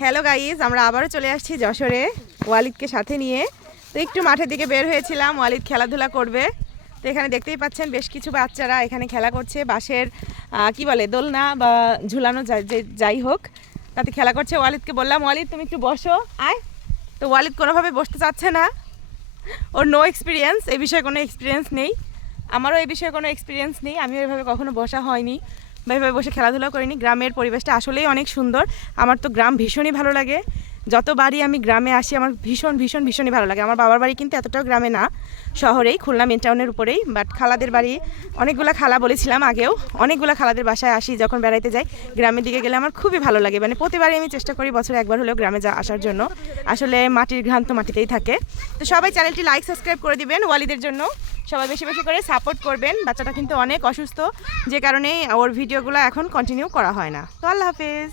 Hello guys, আমরা আবারও চলে আসছি যশোরে ওয়ালিদকে সাথে নিয়ে। তো একটু মাঠের দিকে বের হয়েছিলাম, ওয়ালিদ খেলাধুলা করবে। তো এখানে দেখতেই পাচ্ছেন বেশ কিছু বাচ্চারা এখানে খেলা করছে, বাঁশের কি বলে দোলনা বা ঝুলানো যাই হোক তাতে খেলা করছে। ওয়ালিদকে বললাম, ওয়ালিদ তুমি একটু বসো, আয়। তো ওয়ালিদ কোনোভাবে বসতে চাচ্ছে না, ওর নো এক্সপিরিয়েন্স, এই বিষয়ে কোনো এক্সপিরিয়েন্স নেই। আমারও এই বিষয়ে কোনো এক্সপিরিয়েন্স নেই, আমিও এভাবে কখনো বসা হয়নি বা এভাবে বসে খেলাধুলা করিনি। গ্রামের পরিবেশটা আসলেই অনেক সুন্দর, আমার তো গ্রাম ভীষণই ভালো লাগে। যতবারই আমি গ্রামে আসি আমার ভীষণই ভালো লাগে। আমার বাবার বাড়ি কিন্তু এতটাও গ্রামে না, শহরেই, খুলনা মেন টাউনের উপরেই। বাট খালাদের বাড়ি, অনেকগুলো খালা বলেছিলাম আগেও, অনেকগুলো খালাদের বাসায় আসি যখন বেড়াইতে যাই। গ্রামের দিকে গেলে আমার খুবই ভালো লাগে, মানে প্রতিবারই আমি চেষ্টা করি বছরে একবার হলেও গ্রামে আসার জন্য। আসলে মাটির ঘ্রাণ তো মাটিতেই থাকে। তো সবাই চ্যানেলটি লাইক সাবস্ক্রাইব করে দিবেন ওয়ালিদের জন্য, সবাই বেশি বেশি করে সাপোর্ট করবেন। বাচ্চাটা কিন্তু অনেক অসুস্থ, যে কারণে ওর ভিডিওগুলো এখন কন্টিনিউ করা হয় না। তো আল্লাহ হাফেজ।